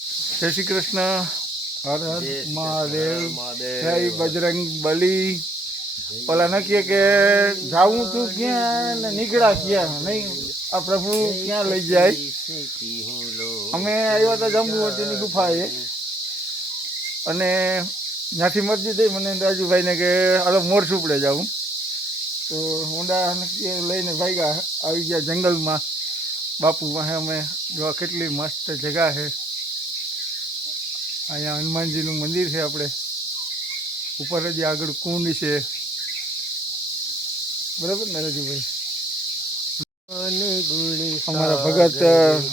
જય શ્રી કૃષ્ણ. હર હર મહાદેવ. જય બજરંગ બલી. પેલા નક્કી કે જાવું તું ક્યાં ને નીકળ્યા ક્યાં નહીં, આ પ્રભુ ક્યાં લઈ જાય. અમે આવ્યા હતા જંબુવતીની ગુફાએ અને ત્યાંથી મરજી થઈ મને રાજુભાઈને કે હાલો મોર સુપડે જાઉં. તો ઊંડા નક્કી લઈને ભાગ્યા આવી ગયા જંગલમાં. બાપુ પાસે અમે જોવા કેટલી મસ્ત જગા છે. અહીંયા હનુમાનજીનું મંદિર છે, આપણે ઉપર જ આગળ કુંડ છે. બરાબર ને રાજુભાઈ? અમારા ભગત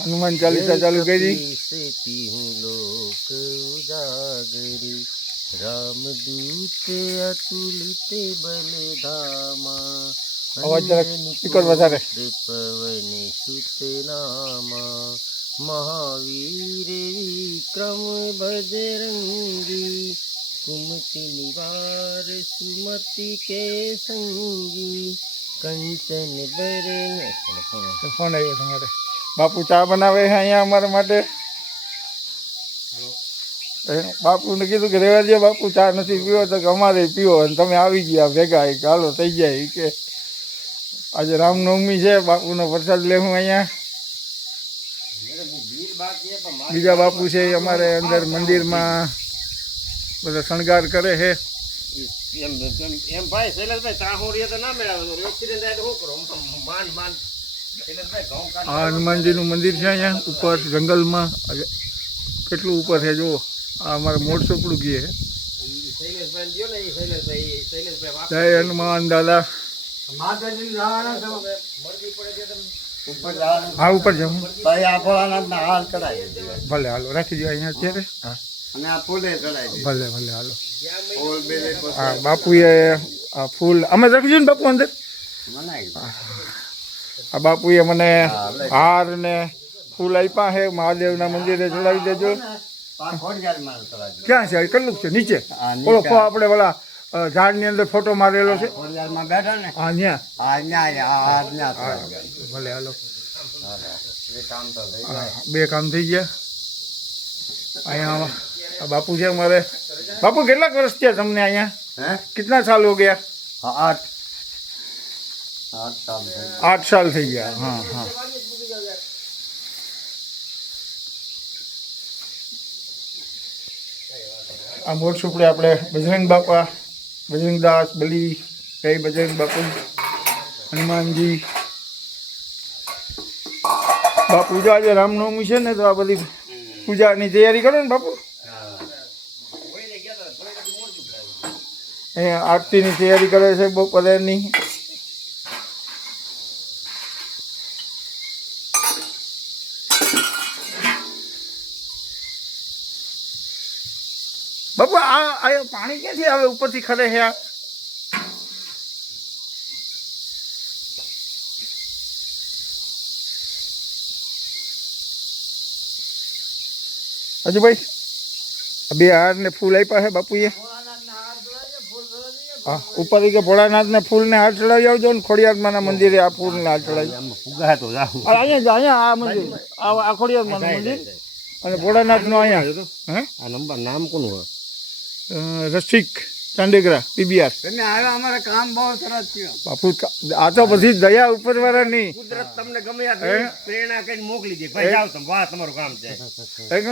હનુમાન ચાલીસા ચાલુ કરી. રામદૂત અતુલિત બલધામા, અવાજ જરાક સ્પીકર વધારે. પવન સુત નામા, મહાવીર વિક્રમ બજરંગી, કુમતિ નિવાર સુમતિ કે સંગી, કંચન બરન. ફોન આવ્યો તમારે. બાપુ ચા બનાવે છે અહીંયા અમારા માટે. બાપુને કીધું કે રેવા દે બાપુ, ચા નથી પીવો તો કે અમારે પીવો, અને તમે આવી ગયા ભેગા. હાલો થઈ જાય કે આજે રામનવમી છે, બાપુનો પ્રસાદ લેવું અહીંયા. બીજા બાપુ છે અમારે અંદર મંદિરમાં બધા શણગાર કરે છે. આ હનુમાનજીનું મંદિર છે અહીંયા ઉપર જંગલમાં. કેટલું ઉપર છે જુઓ. આ અમારે મોટ ચોપડું ગયે છે. જય હનુમાન દાદા. હા ઉપર જાઉં. ભલે હાલો રાખી દો અહીંયા અત્યારે. ભલે ભલે હાલો. હા બાપુએ આ ફૂલ અમે રાખીશું ને બાપુ અંદર. આ બાપુએ મને હાર ને ફૂલ આપ્યા છે. મહાદેવના મંદિરે ચડાવી દેજો. ક્યાં છે? કેટલું છે નીચે? ઓળો આપણે પેલા ઝાડની અંદર ફોટો મારેલો છે. હા ત્યાં. ભલે હાલો. બે કામ થઈ ગયા. અહીંયા આ બાપુ છે અમારે. બાપુ કેટલાક વર્ષ થયા તમને અહીંયા? કિતના સાલ હો ગયા? 8 સાલ થઈ ગયા. હા હા. આ મોર સુપડે આપણે બજરંગ બાપા, બજરંગદાસ બલી, જય બજરંગ બાપુ, હનુમાનજી. બાપુ જો આજે રામનવમી છે ને, તો આ બધી પૂજાની તૈયારી કરો ને બાપુ. અહીંયા આરતીની તૈયારી કરે છે બપોરની. બાપુ આ પાણી ક્યાંથી આવે? ઉપરથી ખરે છે આ? હજુભાઈ બે હાર ને ફૂલ આપ્યા છે બાપુએ. હા ઉપર કે ભોળાનાથને ફૂલ ને હાર ચડાવી આવજો ને. ખોડિયારમાંના મંદિરે આ ફૂલ ને હાર ચડાવી. અહીંયા આ મંદિર, આ ખોડિયારમાંનું મંદિર અને ભોળાનાથનો અહીંયા. હે આ નંબર નામ કોનું હોય? રસિક ચાંડીગરા પીબીઆર. તમે આવ્યા, અમારે કામ બહુ સરસ થયું બાપુ. આ તો બધી દયા ઉપરવાળાની. કુદરત તમને ગમે પ્રેરણા કરીને મોકલી દે. ભાઈ જાવ તમે, વાહ તમારું કામ છે.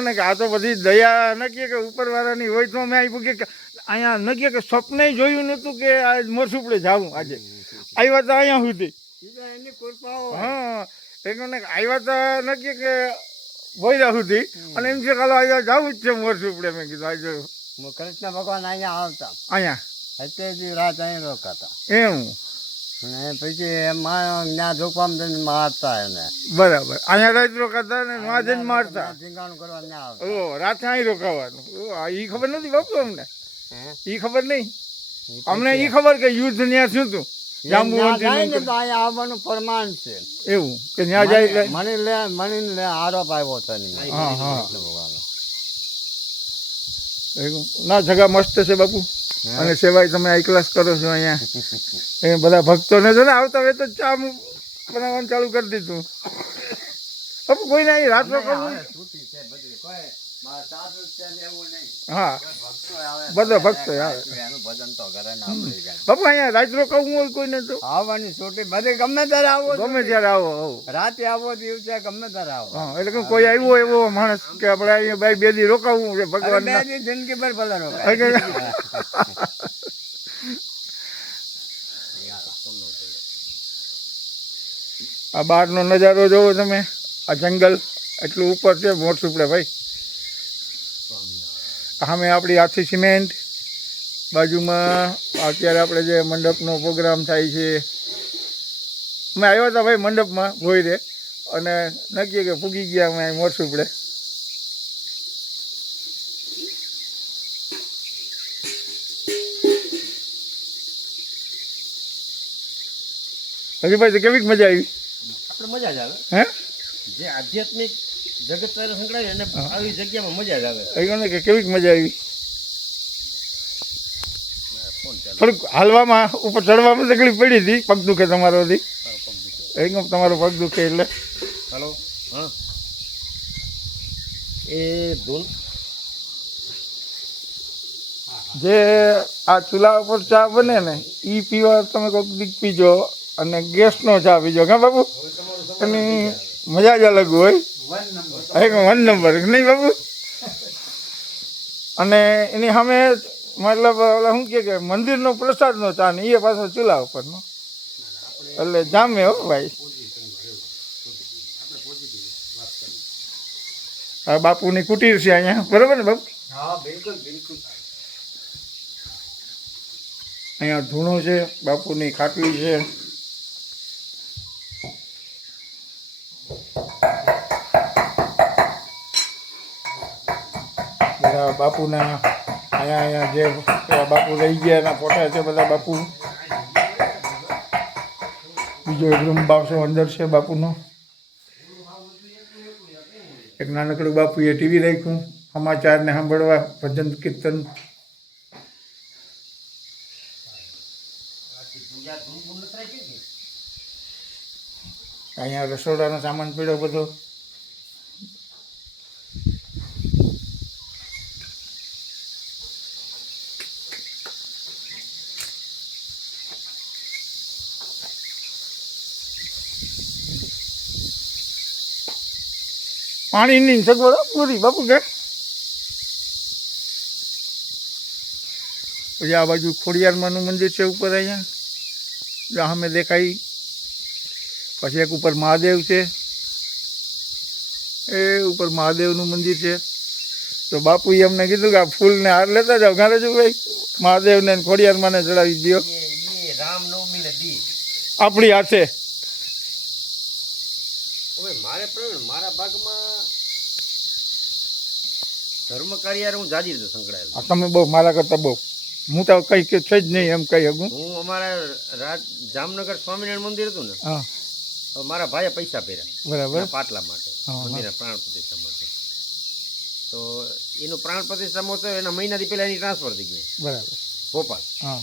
ને કે આ તો બધી દયા ન કે ઉપરવાળાની હોય તો અમે આવી કે અહીંયા ન કે સ્વપ્ન જોયું નતું કે આ મોર સુપડે જાવું. આજે આવ્યા હતા અહીંયા સુધી. હા આવ્યા હતા ન કે ભોયરા સુધી, અને એમ છે કાલો આવ્યા જવું જ છે મોર સુપડે. મેં કીધું આજે કૃષ્ણ ભગવાન અહીંયા આવતા. અહીંયા અત્યારે રાત અહીંયા રોકાતા એમ. પછી એમાં ત્યાં જોખવામાં મારતા એને. બરાબર. અહીંયા રાત રોકાતા ને મહાજન મારતા. ઠીંગાણું કરવા ત્યાં આવતા. ઓ રાતે અહીં રોકાવાનું. એ ખબર નથી બાપુ અમને. એ ખબર નહીં અમને. એ ખબર કે યુદ્ધ ત્યાં શું હતું. અહીંયા આવવાનું પ્રમાણ છે એવું કે ત્યાં જાય. મને આરોપ આવ્યો હતો. હા હા ના જગા મસ્ત છે બાપુ. અને સેવાય તમે હાઈ ક્લાસ કરો છો અહીંયા. એ બધા ભક્તોને છે ને આવતા હોય તો ચા બનાવવાનું ચાલુ કરી દીધું. બાપુ કોઈ નહીં રાત રોકાવું. હા બધા ભક્તો આવે. બાપુ અહીંયા રાત રોકાવું હોય કોઈને તો આવવાની છોટી બધે ગમે ત્યારે આવો, ગમે ત્યારે આવો. રાતે આવો દિવસે ગમે ત્યારે આવો. હા એટલે કે કોઈ આવ્યો એવો માણસ કે આપણે અહીંયા ભાઈ 2 દી રોકાવું છે ભગવાન જિંદગી ભર ભલે રોકાય. આ બહારનો નજારો જોવો તમે, આ જંગલ એટલું ઉપર છે મોટસુપડે ભાઈ. સામે આપણી આથી સિમેન્ટ, બાજુમાં અત્યારે આપણે જે મંડપનો પ્રોગ્રામ થાય છે. અમે આવ્યા હતા ભાઈ મંડપમાં ભોયરે અને નક્કી કે પૂગી ગયા અમે અહીં મોટસુપડે. હજી ભાઈ તો કેવી મજા આવી? આપણે મજા જ આવે. હે જે આધ્યાત્મિક જગત સાથે સંકળાય અને આવી જગ્યામાં મજા જ આવે. કહ્યું કે કેવી મજા આવી? થોડુંક હાલવામાં ઉપર ચડવામાં તકલીફ પડી હતી, પગ દુખે તમારો હતી. એકદમ તમારો પગ દુખે એટલે હાલો. હા એ ધૂન જે આ ચૂલા ઉપર ચા બને ને એ પીવા તમે કોઈક દીક પીજો અને ગેસનો ચા પીજો. હા બાપુ, એની મજા જ અલગ હોય. 1 નંબર નહીં બાપુ? અને એની સામે મતલબ શું કે મંદિરનો પ્રસાદનો ચા ને એ પાછો ચૂલા ઉપરનો, એટલે જામે હો ભાઈ. હા બાપુની કુટીર છે અહીંયા, બરોબર ને બાપુ? હા બિલકુલ બિલકુલ. અહીંયા ધૂણો છે, બાપુની ખાટલી છે. બધા બાપુના અહીંયા જે બાપુ રહી ગયા એના ફોટા છે બધા બાપુ. બીજો એક રૂમ બાવસો અંદર છે બાપુનો. એક નાનકડું બાપુએ ટીવી રાખ્યું સમાચારને સાંભળવા, ભજન કીર્તન. અહીંયા રસોડાનો સામાન પડ્યો બધો. પાણીની સગવડ પૂરી બાપુ કે. પછી આ બાજુ ખોડિયારમાંનું મંદિર છે ઉપર અહીંયા જ્યાં અમે દેખાય. પછી એક ઉપર મહાદેવ છે, એ ઉપર મહાદેવનું મંદિર છે. તો બાપુએ અમને કીધું કે આ ફૂલને હાર લેતા જાઓ ઘરે જો ભાઈ, મહાદેવને ખોડિયારમાંને ચડાવી દો રામનવમીને દી આપણી હાથે. હવે મારે પ્રવીણ મારા ભાગમાં ધર્મ કાર્ય હું જાજી રીતે સંકળાયેલો. તમે બહુ મારા કરતાં બહુ, હું તો કંઈ કે છે જ નહીં એમ કહી શકું. હું અમારા જામનગર સ્વામિનારાયણ મંદિર હતું ને, હા મારા ભાઈએ પૈસા પહેર્યા બરાબર, પાટલા માટે, મંદિરના પ્રાણ પ્રતિષ્ઠા માટે. તો એનું પ્રાણ પ્રતિષ્ઠા હતો એના મહિનાથી પહેલાં એની ટ્રાન્સફર થઈ ગઈ બરાબર ભોપાલ. હા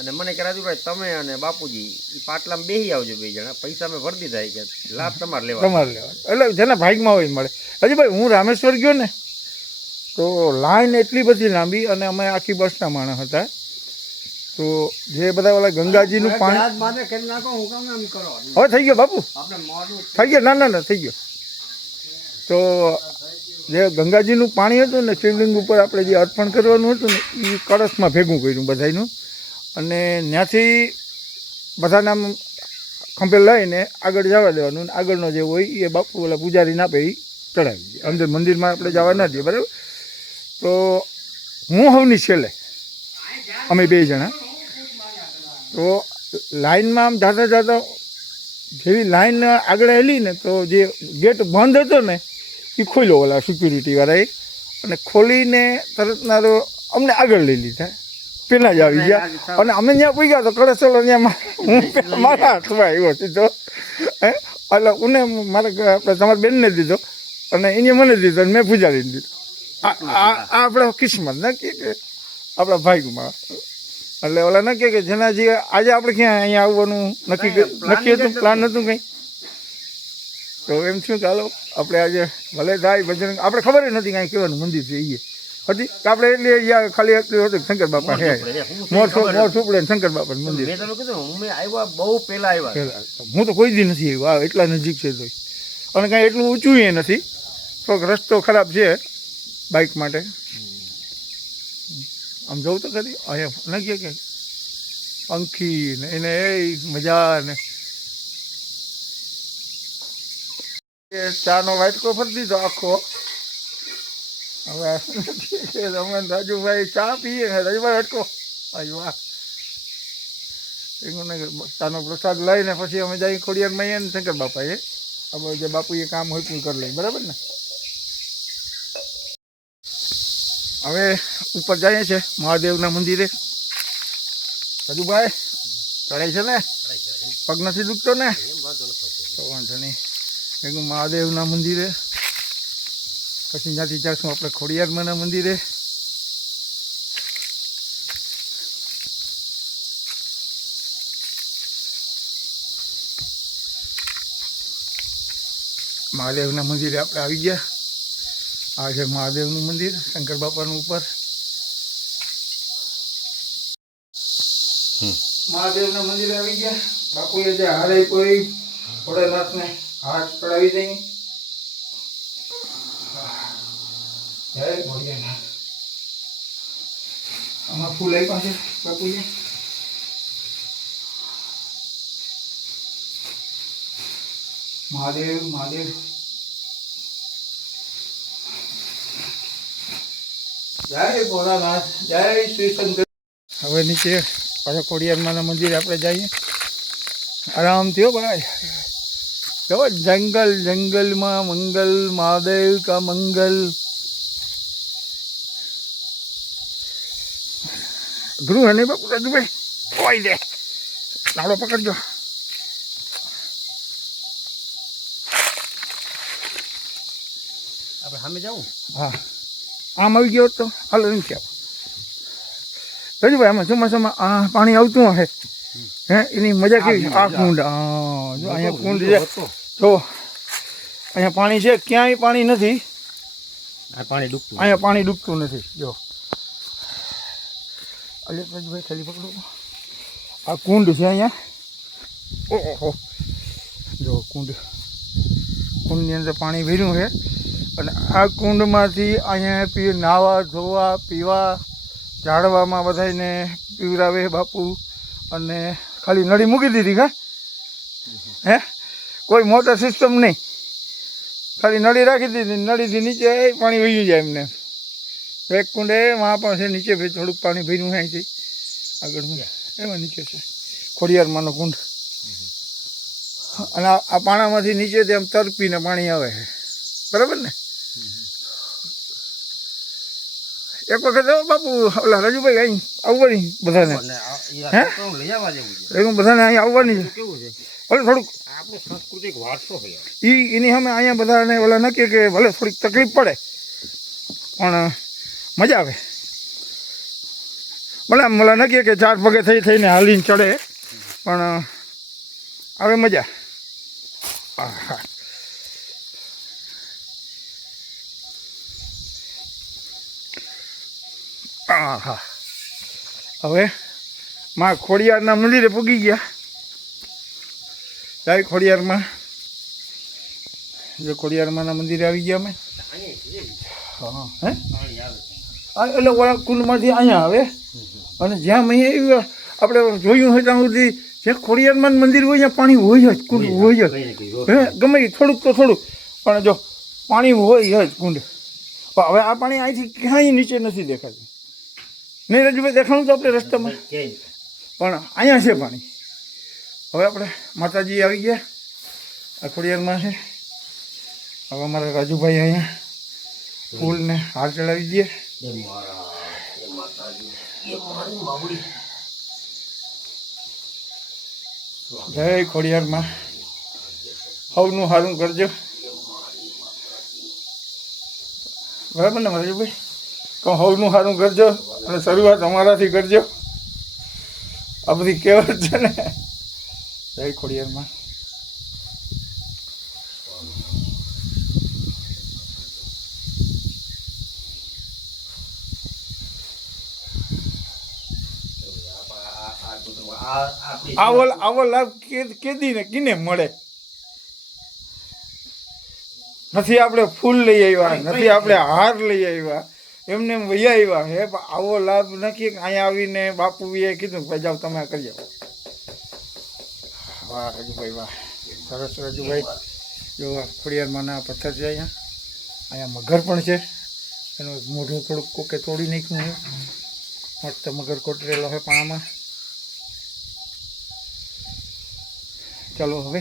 અને મને કે રાજુભાઈ તમે અને બાપુજી એ પાટલામાં બેસી આવજો 2 જણા, પૈસા મેં ભરી દીધા કે લાભ તમારે લેવા. એટલે જેના ભાગમાં હોય મળે. હજી ભાઈ હું રામેશ્વર ગયો ને તો લાઈન એટલી બધી લાંબી અને અમે આખી બસના માણસ હતા. તો જે બધા ઓલા ગંગાજીનું પાણી હવે થઈ ગયો બાપુ, થઈ ગયો. ના ના ના થઈ ગયો. તો જે ગંગાજીનું પાણી હતું ને શિવલિંગ ઉપર આપણે જે અર્પણ કરવાનું હતું ને એ કળશમાં ભેગું કર્યું બધાનું. અને ત્યાંથી બધાના ખંભે લઈને આગળ જવા દેવાનું. આગળનો જે હોય એ બાપુ ઓલા પૂજારીને આપે એ ચડાવી દે. અંદર મંદિરમાં આપણે જવા ના દઈએ, બરાબર? તો હું સૌની છેલ્લે, અમે 2 જણા. તો લાઈનમાં આમ જાતા જાતા જેવી લાઈન આગળ હેલી ને તો જે ગેટ બંધ હતો ને એ ખોલ્યો ઓલા સિક્યુરિટીવાળાએ, અને ખોલીને તરતના અમને આગળ લઈ લીધા. પેલા જ આવી ગયા અને અમે ત્યાં પૂઈ ગયા તો કળશોલો ત્યાં હું મારા હાથમાં આવ્યો સીધો. એટલે ઉને મારા આપણે તમારા બેનને દીધો અને એને મને દીધો અને મેં પૂજારીને દીધો. આ આપણે કિસ્મત નક્કી કે આપણા ભાઈમાં. એટલે ઓલા નક્કી કે જેના જે આજે આપણે ક્યાં અહીંયા આવવાનું નક્કી હતું, પ્લાન હતું કંઈ? તો એમ થયું કે હાલો આપણે આજે ભલે થાય બજરંગ, આપણે ખબર જ નથી કાંઈ કહેવાનું મંદિર છે એ હતી કે આપણે એટલે ખાલી એટલું હતું શંકર બાપા છે, મોર સુપડે શંકર બાપાનું મંદિર. મેં તમને કીધું હું આવ્યા બહુ પહેલા આવ્યા. પહેલાં હું તો કોઈ દી નથી આવ્યો, આ એટલા નજીક છે તો, અને કાંઈ એટલું ઊંચું એ નથી, થોડોક રસ્તો ખરાબ છે બાઇક માટે. આમ જવું તો ખરી અહીંયા ન કે પંખી ને એને એ મજા ને ચાનો વાટકો ફરી દીધો આખો. હવે અમે રાજુભાઈ ચા પીએ ને રાજુભાઈ વાટકો વાહ ચાનો પ્રસાદ લઈને પછી અમે જઈએ ખોડિયારમાં આવીએ ને શંકર બાપાએ આપણે જે બાપુએ કામ હોય પૂરું કરી લઈએ, બરાબર ને. હવે ઉપર જઈએ છે મહાદેવના મંદિરે. રાજુભાઈ ચડાય છે ને, પગ નથી દુખતો ને? તો વાંધો નહીં. એક મહાદેવના મંદિરે પછી ત્યાંથી જઈશું આપણે ખોડિયારમાંના મંદિરે. મહાદેવના મંદિરે આપણે આવી ગયા. આ છે મહાદેવનું મંદિર શંકર બાપાનું ઉપર. મહાદેવના મંદિરે આવી ગયા. બાપુએ જે હારે કોઈ ભોળેનાથને હાથ ચડાવી દઈ. જય ભોળેનાથ. આમાં ફૂલ આપ્યા છે બાપુએ. મહાદેવ મહાદેવ. જય ભોળાનાથ, જય શ્રી શંકર. હવે નીચે પાછા ખોડિયારમાંના મંદિરે આપણે જઈએ આરામથી. હો ભાઈ જો જંગલ જંગલમાં મંગલ, મહાદેવ કા મંગલ. ગૃહ હે નહીં બાપુ રાજુભાઈ? કોઈ દે નાડો પકડજો. આપણે સામે જાઉં? હા આમ આવી ગયો તો હાલો નથી આવો રાજુભાઈ. આમાં ચોમાસામાં આ પાણી આવતું હશે હે, એની મજા કેવી? આ કુંડ, હા જો અહીંયા કુંડ છે, જો અહીંયા પાણી છે, ક્યાંય પાણી નથી. અહીંયા પાણી ડૂબતું નથી. જો અલે રાજુભાઈ ખાલી પકડો. આ કુંડ છે અહીંયા. ઓહો જો કુંડની અંદર પાણી ભર્યું છે અને આ કુંડમાંથી અહીંયા નાહવા ધોવા પીવા ઝાડવામાં બધાને પીવરાવે બાપુ. અને ખાલી નળી મૂકી દીધી કા હે, કોઈ મોટર સિસ્ટમ નહીં, ખાલી નળી રાખી દીધી. નળીથી નીચે પાણી વહ્યું જાય એમને. એક કુંડે માં પણ છે નીચે ભાઈ થોડુંક પાણી ભર્યું અહીંથી આગળ એમાં નીચે છે ખોડિયારમાંનો કુંડ. અને આ પાણામાંથી નીચેથી આમ તરપીને પાણી આવે છે, બરાબર ને. એક વખત બાપુ ઓલા રાજુભાઈ અહીં આવવાની બધાને, હે એવું બધાને અહીં આવવાની છે. ભલે થોડુંક આપણો સાંસ્કૃતિક વારસો છે એની સામે અહીંયા બધાને ઓલા નક્કી કે ભલે થોડીક તકલીફ પડે પણ મજા આવે. ભલે મને નક્કી કે 4 પગે થઈને હાલીને ચડે પણ આવે મજા. હા હા. હવે માં ખોડિયારના મંદિરે પૂગી ગયા. જય ખોડિયારમાં. જો ખોડિયારમાંના મંદિરે આવી ગયા અમે. હા હે એટલે ઓલા કુંડમાંથી અહીંયા આવે અને જ્યાં મેં આપણે જોયું હોય ત્યાં સુધી જે ખોડિયારમાં મંદિર હોય ત્યાં પાણી હોય જ, કુંડ હોય જ હે, ગમે થોડુંક તો થોડુંક પણ જો પાણી હોય જ કુંડ. હવે આ પાણી અહીંથી ક્યાંય નીચે નથી દેખાતું. નહીં રાજુભાઈ દેખાણું તો આપણે રસ્તામાં પણ અહીંયા છે પાણી. હવે આપણે માતાજી આવી ગયા આ ખોડિયારમાં છે. હવે અમારા રાજુભાઈ અહીંયા ફૂલને હાર ચડાવી દઈએ. જય ખોડિયારમાં. સૌનું સારું કરજો, બરાબર ને રાજુભાઈ? તો સૌનું સારું કરજો અને શરૂઆત અમારાથી કરજો. આ બધી કહેવત છે ને. જય ખોડિયારમાં. આવો લાભ કેદી ને કિને મળે? નથી આપણે ફૂલ લઈ આવ્યા, નથી આપણે હાર લઈ આવ્યા, એમને એમ વૈયા આવ્યા હે, પણ આવો લાભ નથી અહીંયા આવીને બાપુએ કીધું ભાઈ જાઓ તમે કરી આવો. વાહ રાજુભાઈ વાહ, સરસ રાજુભાઈ. જો ખોડિયારમાંના પથ્થર છે અહીંયા મગર પણ છે, એનું મોઢું થોડુંક કોકે તોડી નાખ્યું છે, મસ્ત મગર કોતરેલો છે પાણામાં. ચાલો હવે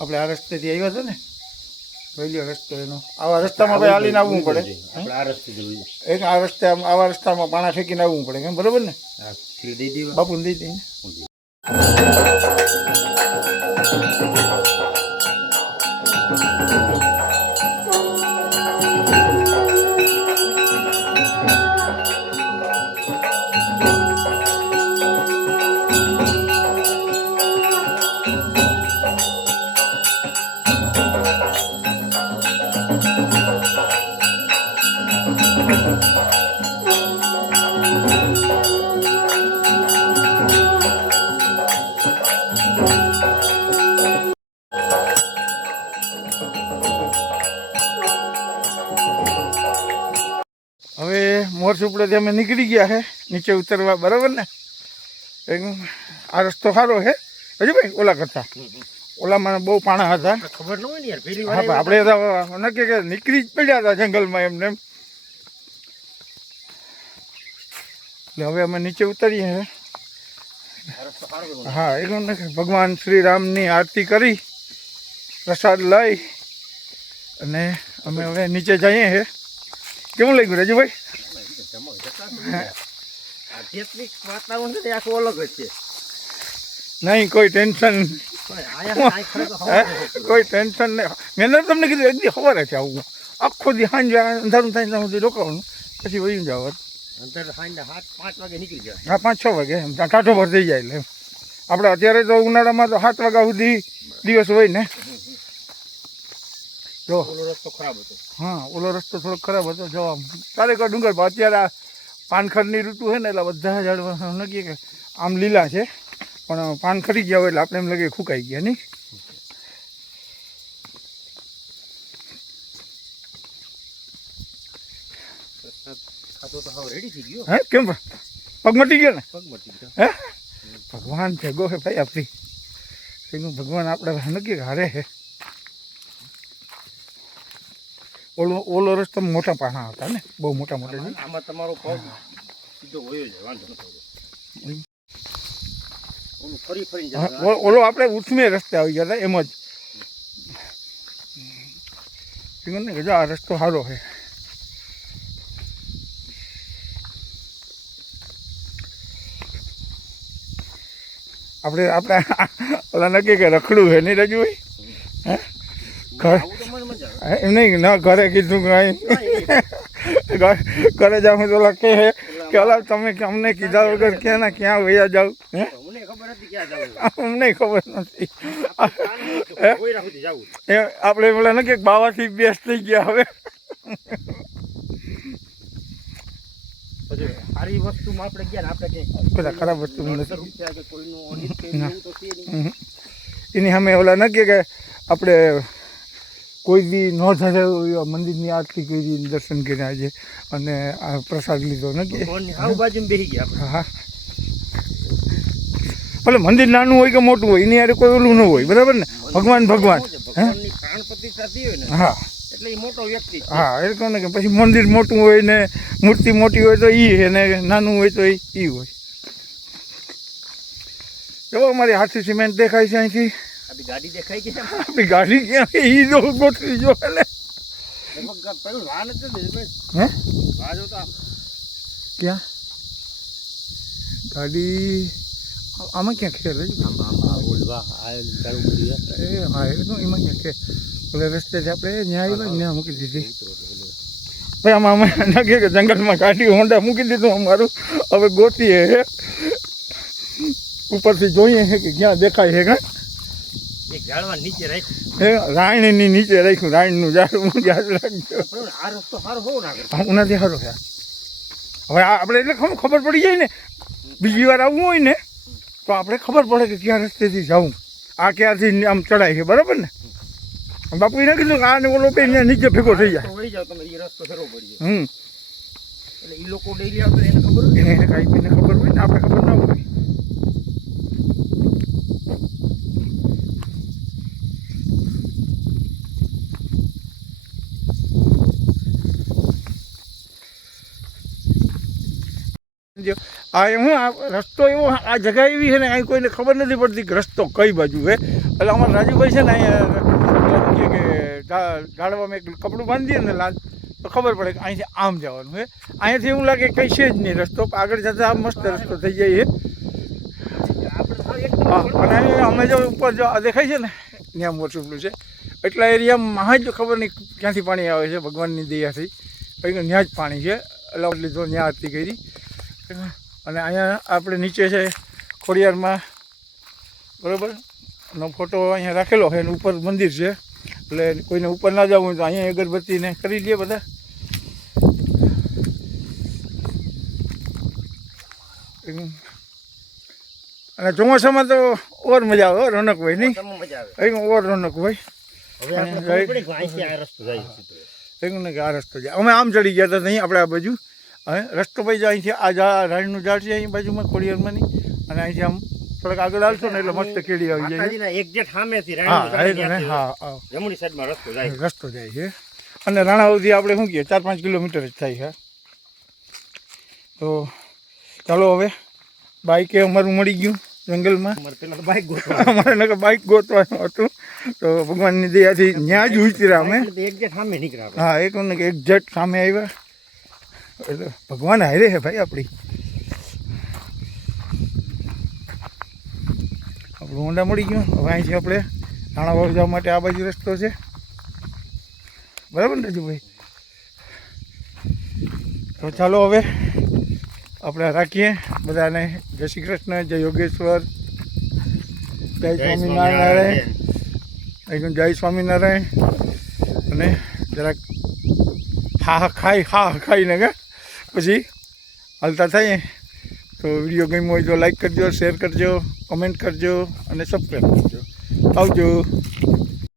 આપણે આ રસ્તેથી આવ્યા હતા ને, પહેલો રસ્તો એનો, આવા રસ્તામાં ભાઈ હાલીને આવવું પડે, આવા રસ્તામાં પાણા ફેંકીને આવવું પડે, કેમ બરોબર ને? બાપુને દઈ દઈને હવે મોર સુપડેથી અમે નીકળી ગયા છે નીચે ઉતરવા, બરાબર ને? આ રસ્તો સારો છે હજુ ભાઈ ઓલા કરતા, ઓલામાં બહુ પાણા હતા, ખબર ન હોય ને યાર. પેલી હા આપણે નક્કી કે નીકળી જ પડ્યા હતા જંગલમાં એમને એમ. એટલે હવે અમે નીચે ઉતરીએ છીએ. હા એટલું ને ભગવાન શ્રી રામની આરતી કરી પ્રસાદ લઈ અને અમે હવે નીચે જઈએ છીએ. કેવું લાગ્યું રાજુભાઈ? આધ્યાત્મિક વાતાવરણ છે આખું અલગ જ છે. નહીં કોઈ ટેન્શન, કોઈ ટેન્શન નહીં. મેં તમને કીધું એક દી સવારે છે આવું, આખો દી સાંજે અંધારું થાય ત્યાં સુધી રોકાવાનું, પછી વયું જવાનું. સાંજે 5 વાગે નીકળી જાય. હા 5-6 વાગે એમ ટાઢો ભર થઈ જાય. એટલે એમ આપણે અત્યારે તો ઉનાળામાં તો 7 વાગ્યા સુધી દિવસ હોય ને. જો ઓલો રસ્તો ખરાબ હતો. હા ઓલો રસ્તો થોડો ખરાબ હતો જવા તારે કોઈ ડુંગર પર. અત્યારે આ પાનખરની ઋતુ છે ને એટલે બધા ઝાડવા નક્કી કે આમ લીલા છે, પણ પાન ખરી ગયા હોય એટલે આપણે એમ લાગે ફૂંકાઈ ગયા નહીં. હે કેમ પગ મટી ગયો ને? હે ભગવાન ભેગો છે ભાઈ આપણી, એનું ભગવાન આપણે નક્કી હારે છે. ઓલો રસ્તો મોટા પાણા હતા ને, બહુ મોટા મોટા. આમાં તમારો પગ સીધો વયો જાય, વાંધો નથી. ઓલું ફરી ફરી જાય. ઓલો આપણે ઉથમે રસ્તે આવી ગયા હતા એમ જ. ને જો આ રસ્તો સારો છે. આપણે ઓલા નક્કી કે રખડું છે નહીં રાજુભાઈ? હે એમ નહીં ના ઘરે કીધું ઘરે જાઉં તો ઓલા કે ઓલા તમે અમને કીધા વગર ક્યાં ના ક્યાં વયા જાવ? હે અમને ખબર નથી. આપણે પેલા ને કે બાવાથી બેસ થઈ ગયા હવે. સારી વસ્તુમાં આપણે ગયા આપણે બધા ખરાબ વસ્તુ એની સામે ઓલા નક્કી કે આપણે કોઈ દી ન થાય મંદિરની આરતી કરી, દર્શન કર્યા આજે અને આ પ્રસાદ લીધો નક્કી. બાજુ બેસી ગયા. હા ભલે મંદિર નાનું હોય કે મોટું હોય એની યારે કોઈ ઓલું ન હોય, બરાબર ને? ભગવાન ભગવાન પ્રાણ પ્રતિષ્ઠા થઈ હોય ને, હા એટલે એ મોટો વ્યક્તિ. હા એ કહું ને કે પછી મંદિર મોટું હોય ને મૂર્તિ મોટી હોય તો એ ને નાનું હોય તો એ હોય. જો અમારી હાથી સિમેન્ટ દેખાય છે અહીંથી. ગાડી દેખાય છે. આપણી ગાડી ક્યાં એ જો ગોઠવી જો એટલે હે ક્યાં ગાડી આમાં ક્યાં ખેર એ હા એ તો એમાં ક્યાં કે ઓલા રસ્તેથી આપણે ન્યાય આવ્યા ત્યાં મૂકી દીધી. ભાઈ આમાં અમે નક્કી કે જંગલમાં ગાડી હોન્ડા મૂકી દીધું અમારું. હવે ગોતીએ ઉપરથી જોઈએ છે કે ક્યાં દેખાય છે. કાં એક ઝાડવા નીચે રાખ્યું, એ રાયણની નીચે રાખ્યું, રાયણનું ઝાડ યાદ રાખજો. આ રસ્તો સારો હોવો ના ઉનાથી સારો છે. હવે આપણે એટલે ખબર પડી જાય ને, બીજી વાર આવવું હોય ને તો આપણે ખબર પડે કે ક્યાં રસ્તેથી જવું, આ ક્યાંથી આમ ચડાય છે, બરાબર ને? બાપુ એને કીધું કે આને ઓલો બે અહીંયા નીચે ભેગો થઈ જાય. વળી જાવ તમે, એ રસ્તો ફેરવો પડી જાય. હમ એટલે એ લોકો ડેલી આવતા એને ખબર હોય. એને કાંઈ એને ખબર હોય ને, આપણે ખબર ના હોય. જો આ હું આ રસ્તો એવો, આ જગ્યા એવી છે ને, અહીં કોઈને ખબર નથી પડતી કે રસ્તો કઈ બાજુ છે. એટલે અમારા રાજુભાઈ છે ને અહીંયા કે ઝાડવામાં એક કપડું બાંધીએ ને લાલ, તો ખબર પડે કે અહીંથી આમ જવાનું છે. અહીંયાથી એવું લાગે કંઈ છે જ નહીં રસ્તો, આગળ જતાં આમ મસ્ત રસ્તો થઈ જાય છે. હા, અને અહીં અમે જો ઉપર જો આ દેખાય છે ને ત્યાં મોટું છે, એટલા એરિયામાં જ ખબર નહીં ક્યાંથી પાણી આવે છે, ભગવાનની દયાથી ત્યાં જ પાણી છે. એટલે લીધો ત્યાં આરતી કરી. અને અહીંયા આપણે નીચે છે ખોડિયારમાં, બરાબર નો ફોટો અહીંયા રાખેલો છે, અને ઉપર મંદિર છે. એટલે કોઈને ઉપર ના જવું હોય તો અહીંયા અગરબત્તીને કરી દઈએ બધા. અને ચોમાસામાં તો ઓર મજા આવે, રોનક હોય નહીં, મજા આવે. અહીં ઓર રોનક હોય. હવે આપણે ખબર પડી કે અહીંથી આ રસ્તો જાય છે. એવું ને કે આ રસ્તો જાય. અમે આમ ચડી ગયા હતા અહીં આપણે આ બાજુ, હવે રસ્તો ભાઈ જાય અહીંથી આ રાણીનું ઝાડ છે અહીં બાજુમાં ખોડિયારમાં નહીં, અને અહીંથી આમ થોડાક આગળ આવશો ને એટલે મસ્ત કેડી આવી જાય. માતાજીના એક્ઝેક્ટ સામેથી હા રાણીનું હા હા જમણી સાઈડમાં રસ્તો જાય. રસ્તો જાય છે. અને રાણા સુધી આપણે શું કહીએ 4-5 કિલોમીટર જ થાય છે. તો ચાલો હવે બાઈકે અમારું મળી ગયું જંગલમાં. અમારે પેલા તો બાઈક ગોતવા, અમારે બાઈક ગોતવાનું હતું, તો ભગવાનની દયાથી ત્યાં જ ઉતર્યા અમે. એક્ઝેક્ટ સામે નીકળ્યા. હા એક એક્ઝેક્ટ સામે આવ્યા, એટલે ભગવાન હારે છે ભાઈ આપણી. આપણું હોન્ડા મળી ગયું. હવે અહીંથી આપણે રાણાવાવ જવા માટે આ બાજુ રસ્તો છે, બરાબર ને રાજુભાઈ? તો ચાલો હવે આપણે રાખીએ. બધાને જય શ્રી કૃષ્ણ, જય યોગેશ્વર, જય સ્વામિનારાયણ, જય સ્વામિનારાયણ. અને જરાક હા ખાઈને કે પછી હાલતા થઈએ. તો વિડીયો ગમ્યો હોય તો લાઈક કરજો, શેર કરજો, કમેન્ટ કરજો અને સબસ્ક્રાઈબ કરજો. આવજો.